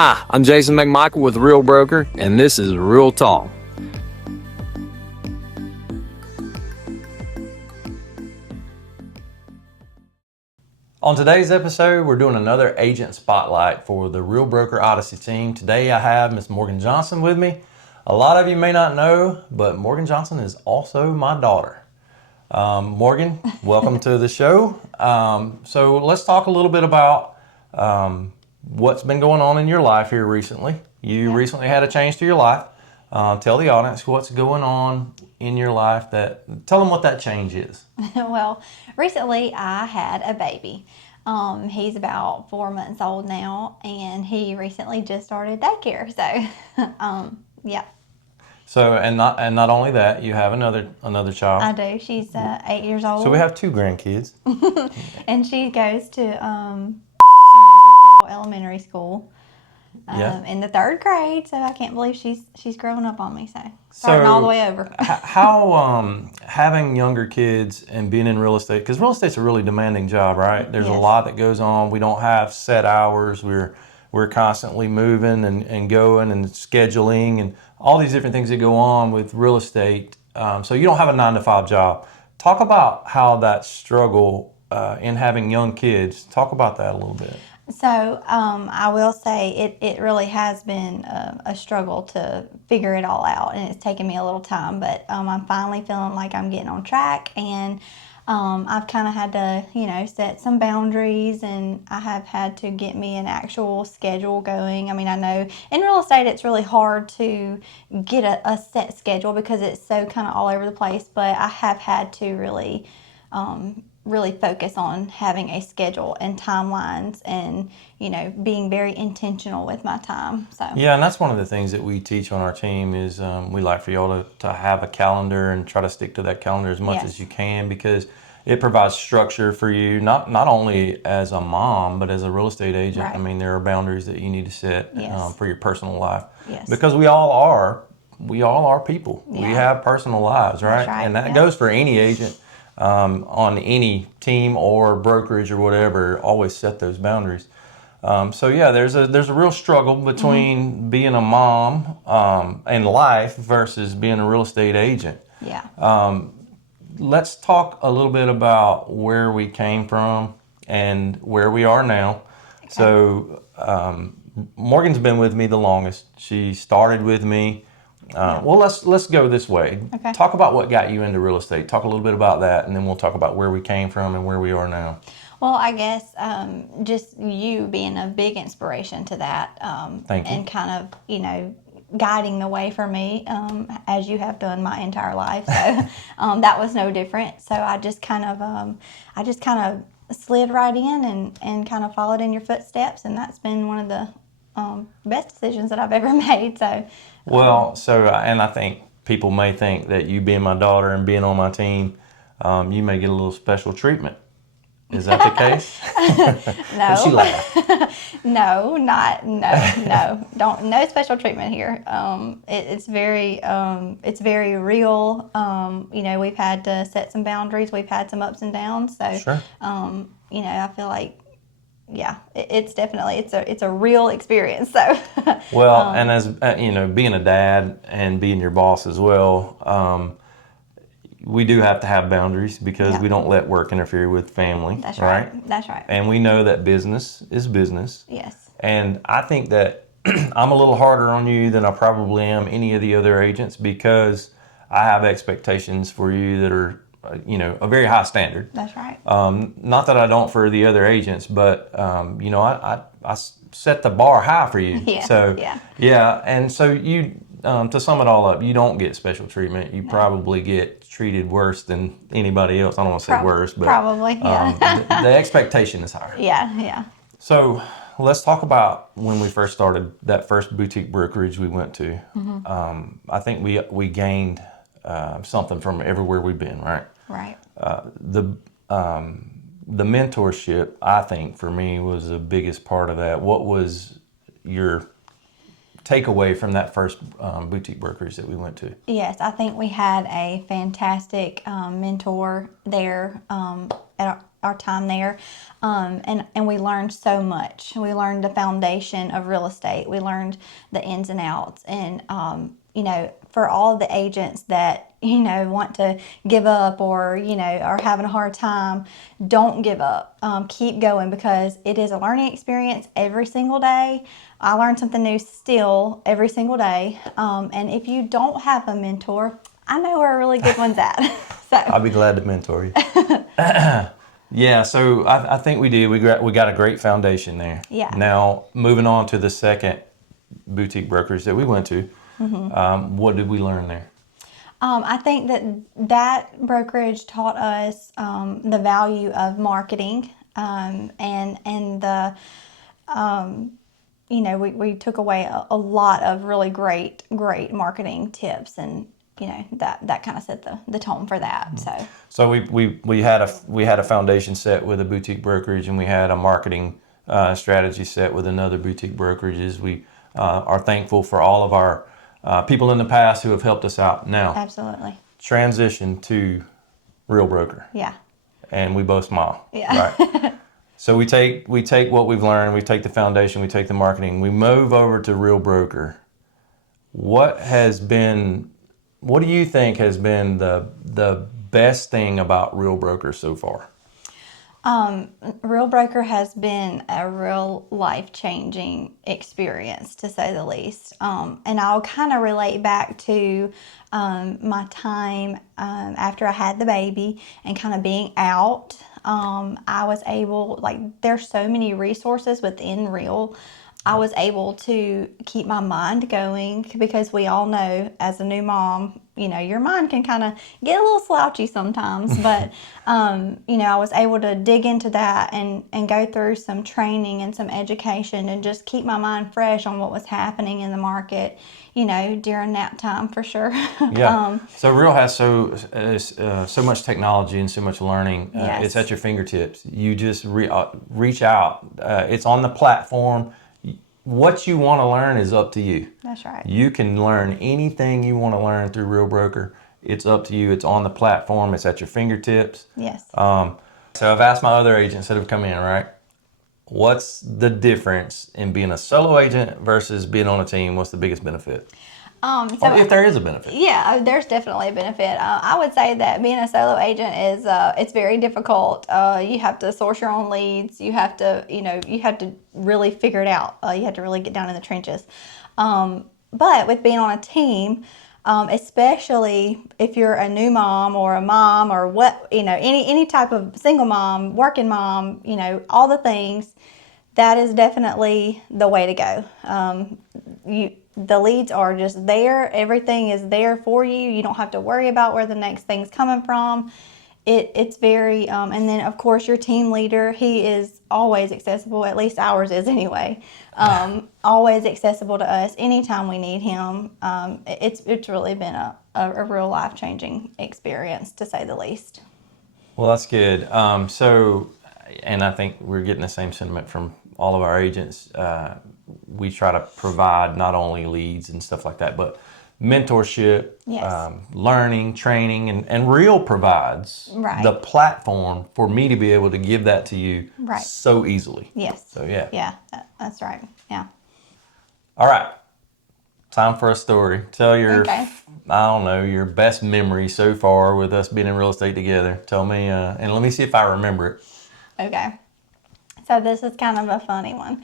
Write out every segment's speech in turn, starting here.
Hi, I'm Jason McMichael with Real Broker, and this is Real Talk. On today's episode, we're doing another agent spotlight for the Real Broker Odyssey team. Today I have Miss Morgan Johnson with me. A lot of you may not know, but Morgan Johnson is also my daughter. Morgan, welcome to the show. So let's talk a little bit about what's been going on in your life here recently. You recently had a change to your life. Tell the audience what's going on in your life. Tell them what that change is. Well, recently I had a baby. He's about 4 months old now, and he recently just started daycare. So, yeah. So, and not only that, you have another child. I do. She's 8 years old. So we have two grandkids. And she goes to elementary school in the 3rd grade. So I can't believe she's growing up on me. So starting all the way over. How having younger kids and being in real estate, because real estate's a really demanding job, right? There's a lot that goes on. We don't have set hours. We're constantly moving and going and scheduling and all these different things that go on with real estate. So you don't have a 9-to-5 job. Talk about how that struggle in having young kids. Talk about that a little bit. So I will say it really has been a struggle to figure it all out, and it's taken me a little time, but I'm finally feeling like I'm getting on track, and I've kind of had to, set some boundaries, and I have had to get me an actual schedule going. I mean, I know in real estate it's really hard to get a set schedule because it's so kind of all over the place, but I have had to really focus on having a schedule and timelines and, being very intentional with my time. So yeah, and that's one of the things that we teach on our team is we like for y'all to have a calendar and try to stick to that calendar as much as you can, because it provides structure for you, not only as a mom, but as a real estate agent. Right. I mean, there are boundaries that you need to set for your personal life. Yes. Because we all are people. Yeah. We have personal lives, right? That's right. And that goes for any agent on any team or brokerage or whatever. Always set those boundaries. So yeah, there's a real struggle between being a mom and life versus being a real estate agent. Yeah. Let's talk a little bit about where we came from and where we are now. Okay. So Morgan's been with me the longest. She started with me. Well, let's go this way. Okay. Talk about what got you into real estate. Talk a little bit about that, and then we'll talk about where we came from and where we are now. Well, I guess just you being a big inspiration to that. Thank you. And kind of, guiding the way for me, as you have done my entire life. So that was no different. So I just kind of slid right in and kind of followed in your footsteps, and that's been one of the best decisions that I've ever made. So. Well, and I think people may think that you being my daughter and being on my team, you may get a little special treatment. Is that the case? No. She laughed. No, no special treatment here. It's very real. We've had to set some boundaries. We've had some ups and downs. So, sure. I feel like, yeah, it's definitely, it's a real experience. So, well, and as being a dad and being your boss as well, we do have to have boundaries because we don't let work interfere with family. That's right. That's right. And we know that business is business. Yes. And I think that I'm a little harder on you than I probably am any of the other agents, because I have expectations for you that are, a very high standard. That's right. Not that I don't for the other agents, but, I set the bar high for you. Yeah. So, yeah. And so you, to sum it all up, you don't get special treatment. You probably get treated worse than anybody else. I don't want to say worse, but probably, yeah. The expectation is higher. Yeah. So let's talk about when we first started that first boutique brokerage we went to. Mm-hmm. I think we gained something from everywhere we've been, right? Right. The mentorship, I think, for me was the biggest part of that. What was your takeaway from that first boutique brokerage that we went to? Yes, I think we had a fantastic mentor there. at our time there. And we learned so much. We learned the foundation of real estate. We learned the ins and outs. And, for all the agents that, want to give up or, are having a hard time, don't give up. Keep going, because it is a learning experience every single day. I learn something new still every single day. And if you don't have a mentor, I know where a really good one's at. So I'll be glad to mentor you. Yeah, so I think we did. We got a great foundation there. Yeah. Now, moving on to the second boutique brokerage that we went to, what did we learn there? I think that brokerage taught us the value of marketing, and the we took away a lot of really great marketing tips, and that kind of set the tone for that. So we had a foundation set with a boutique brokerage, and we had a marketing strategy set with another boutique brokerages. We are thankful for all of our people in the past who have helped us out. Now, Absolutely. transition to Real Broker, Yeah. and we both smile. Yeah. Right. So we take what we've learned, we take the foundation, we take the marketing, we move over to Real Broker. What do you think has been the best thing about Real Broker so far? Real Broker has been a real life-changing experience, to say the least. And I'll kind of relate back to my time after I had the baby and kind of being out. I was able, there's so many resources within Real. I was able to keep my mind going, because we all know, as a new mom, your mind can kind of get a little slouchy sometimes. But, I was able to dig into that and go through some training and some education and just keep my mind fresh on what was happening in the market, during that time, for sure. Yeah. So Real has so much technology and so much learning. Yes. It's at your fingertips. You just reach out. It's on the platform. What you want to learn is up to you. That's right. You can learn anything you want to learn through Real Broker. It's up to you. It's on the platform. It's at your fingertips. Yes. So I've asked my other agents that have come in, right? What's the difference in being a solo agent versus being on a team? What's the biggest benefit? Or if there is a benefit. Yeah, there's definitely a benefit. I would say that being a solo agent is it's very difficult. You have to source your own leads. You have to really figure it out. You have to really get down in the trenches. But with being on a team, especially if you're a new mom or a mom or any type of single mom, working mom, all the things, that is definitely the way to go. The leads are just there. Everything is there for you. You don't have to worry about where the next thing's coming from. It's very, and then of course your team leader, he is always accessible, at least ours is anyway. Always accessible to us anytime we need him. It's really been a real life-changing experience, to say the least. Well, that's good. And I think we're getting the same sentiment from all of our agents. We try to provide not only leads and stuff like that, but mentorship, Yes. learning, training, and Real provides Right. the platform for me to be able to give that to you Right. so easily. Yes. So, yeah. Yeah, that's right. Yeah. All right. Time for a story. Tell your, Okay. your best memory so far with us being in real estate together. Tell me, and let me see if I remember it. Okay. So this is kind of a funny one.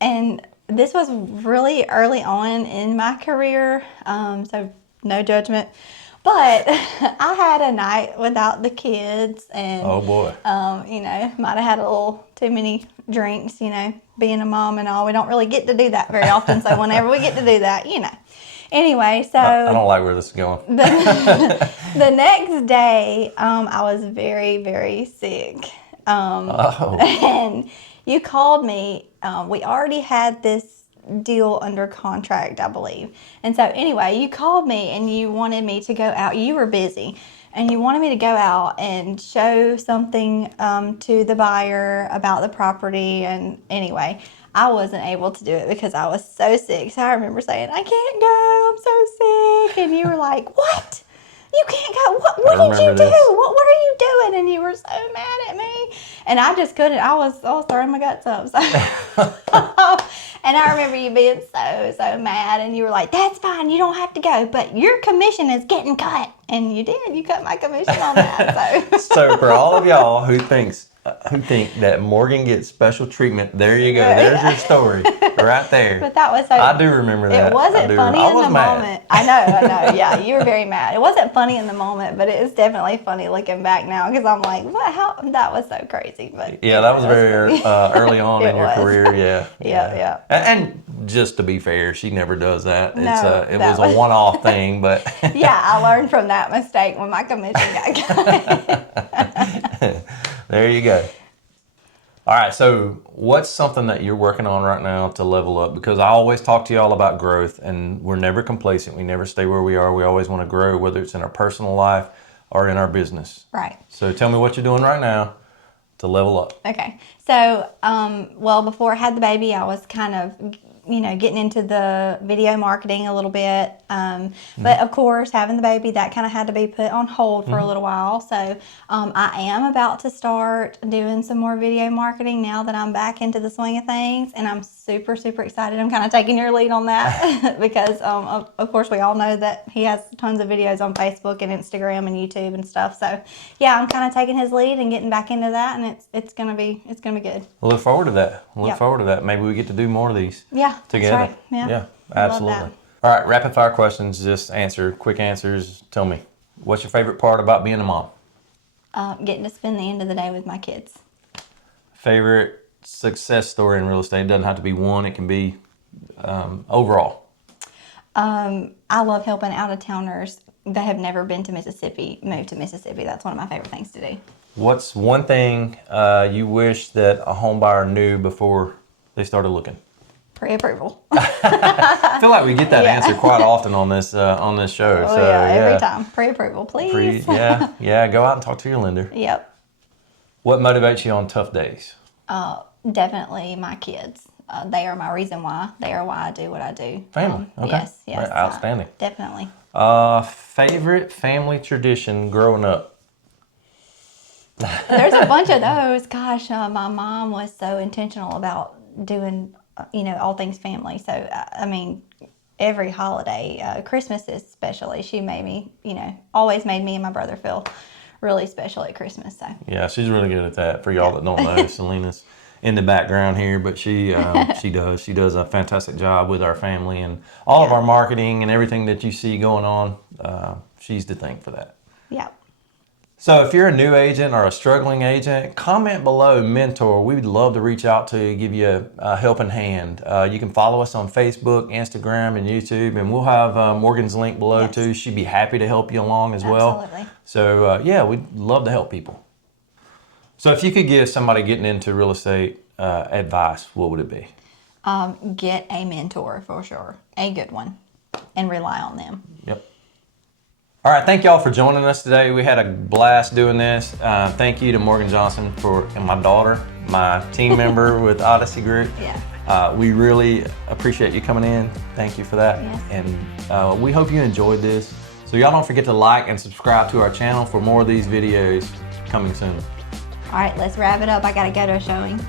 And this was really early on in my career, so no judgment. But I had a night without the kids, and Oh, boy. might have had a little too many drinks, being a mom and all. We don't really get to do that very often, so whenever we get to do that, Anyway, so I don't like where this is going. the next day, I was very, very sick. And you called me. We already had this deal under contract, I believe. And so anyway, you called me and you wanted me to go out. You were busy. And you wanted me to go out and show something to the buyer about the property. And anyway, I wasn't able to do it because I was so sick. So I remember saying, I can't go. I'm so sick. And you were like, what? you can't go. What did you do? What are you doing? And you were so mad at me. And I just couldn't. I was throwing my guts up. So. And I remember you being so mad. And you were like, that's fine. You don't have to go. But your commission is getting cut. And you did. You cut my commission on that. So, So for all of y'all who think that Morgan gets special treatment, there you go. There's your story right there. But that was so. I do remember that. It wasn't funny in the mad. moment. I know. Yeah, you were very mad. It wasn't funny in the moment, but it is definitely funny looking back now because I'm like, what? How? That was so crazy. But yeah, that was very early on in your was. career. Yeah. Yeah. And just to be fair, she never does that. No, It was a one-off thing, but yeah, I learned from that mistake when my commission got cut. there you go. All right, so what's something that you're working on right now to level up? Because I always talk to y'all about growth, and we're never complacent. We never stay where we are. We always want to grow, whether it's in our personal life or in our business. Right. So tell me what you're doing right now to level up. Okay. So, well, before I had the baby, I was kind of, getting into the video marketing a little bit. But of course, having the baby, that kind of had to be put on hold for a little while. So I am about to start doing some more video marketing now that I'm back into the swing of things. And I'm super, super excited. I'm kind of taking your lead on that because, of course, we all know that he has tons of videos on Facebook and Instagram and YouTube and stuff. So yeah, I'm kind of taking his lead and getting back into that. And it's gonna be good. We'll look forward to that. Yep. Forward to that. Maybe we get to do more of these. Yeah, together. That's right. Yeah, Yeah, I love absolutely. that. All right, rapid fire questions. Just answer quick answers. Tell me, what's your favorite part about being a mom? Getting to spend the end of the day with my kids. Favorite success story in real estate? It doesn't have to be one. It can be overall. I love helping out-of-towners that have never been to Mississippi move to Mississippi. That's one of my favorite things to do. What's one thing you wish that a home buyer knew before they started looking? Pre-approval. I feel like we get that answer quite often on this show. Oh, yeah, every time. Pre-approval, please. Yeah. Go out and talk to your lender. Yep. What motivates you on tough days? Definitely my kids. They are my reason why. They are why I do what I do. Family. Okay. Yes. Right, outstanding. Definitely. Favorite family tradition growing up? There's a bunch of those. Gosh, my mom was so intentional about doing, all things family. So, I mean, every holiday, Christmas especially, she made me, always made me and my brother feel really special at Christmas. So. Yeah, she's really good at that. For y'all that don't know, Selena's in the background here, but she does a fantastic job with our family and all of our marketing and everything that you see going on. She's to thank for that. Yeah. So if you're a new agent or a struggling agent, comment below mentor. We would love to reach out to you, give you a helping hand. You can follow us on Facebook, Instagram, and YouTube, and we'll have Morgan's link below too. She'd be happy to help you along as well. Absolutely. So we'd love to help people. So if you could give somebody getting into real estate advice, what would it be? Get a mentor for sure, a good one, and rely on them. Yep. All right, thank y'all for joining us today. We had a blast doing this. Thank you to Morgan Johnson and my daughter, my team member with Odyssey Group. Yeah. We really appreciate you coming in. Thank you for that. Yes. And we hope you enjoyed this. So y'all don't forget to like and subscribe to our channel for more of these videos coming soon. All right, let's wrap it up. I got to go to a showing.